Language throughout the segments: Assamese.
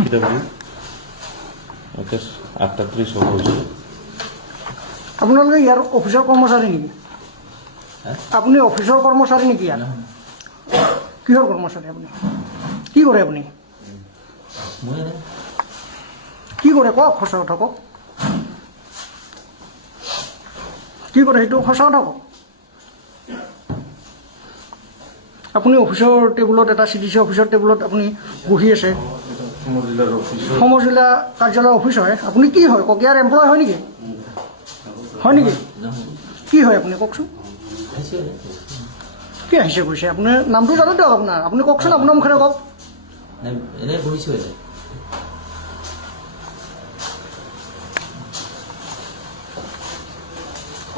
8:30 হ'ব হৈছে। আপোনালোকে ইয়াৰ অফিচৰ কৰ্মচাৰী নেকি? আপুনি অফিচৰ কৰ্মচাৰী নেকি ইয়াৰ? কিহৰ কৰ্মচাৰী আপুনি? কি কৰে আপুনি? কি কৰে কওক, সঁচা কথা কওক। কি কৰে সেইটো সঁচা কথা কওক। আপুনি অফিচৰ টেবুলত এটা CDC অফিচৰ টেবুলত আপুনি বহি আছে। সমৰ জিলা কাৰ্যালয়ৰ অফিচ হয়। আপুনি কি হয় কওক? ইয়াৰ এমপ্লয় হয় নেকি? হয় নেকি? কি হয় আপুনি কওকচোন? কি আহিছে কৈছে? আপোনাৰ নামটো জানো দিয়ক আপোনাৰ। আপুনি কওকচোন, আপোনাৰ মুখেৰে কওক।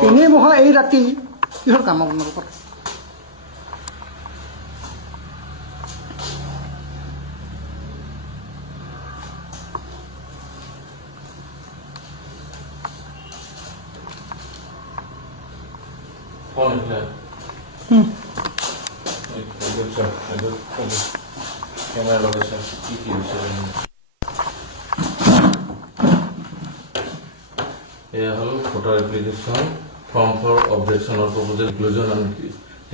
এনেই বহা এই ৰাতি কিহৰ কাম আপোনালোকৰ? এয়া হ'ল voter application form for objection or proposal inclusion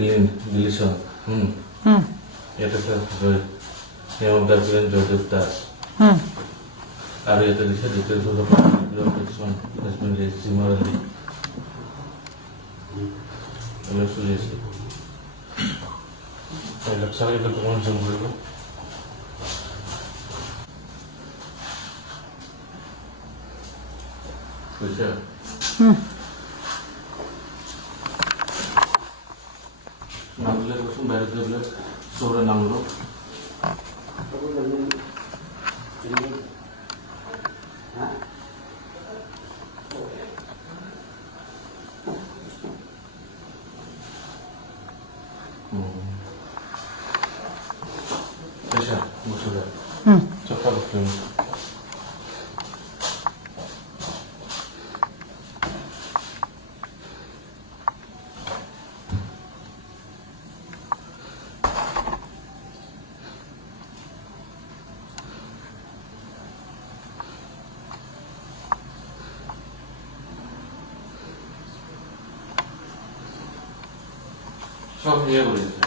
and deletion. ইয়াত আছে name of the applicant Joydev Das. আৰু ইয়াতে দিছে details of the objection has been raised similarly. চলি আছে ইলেকশ্যন এটা ডকুমেণ্ট জমা কৰিব। নাম দিলে কচোন, বাহিৰত গৈ পেলাই চবৰে নাম লওক। চফা বস্তু সব নিয়ে বলেছে।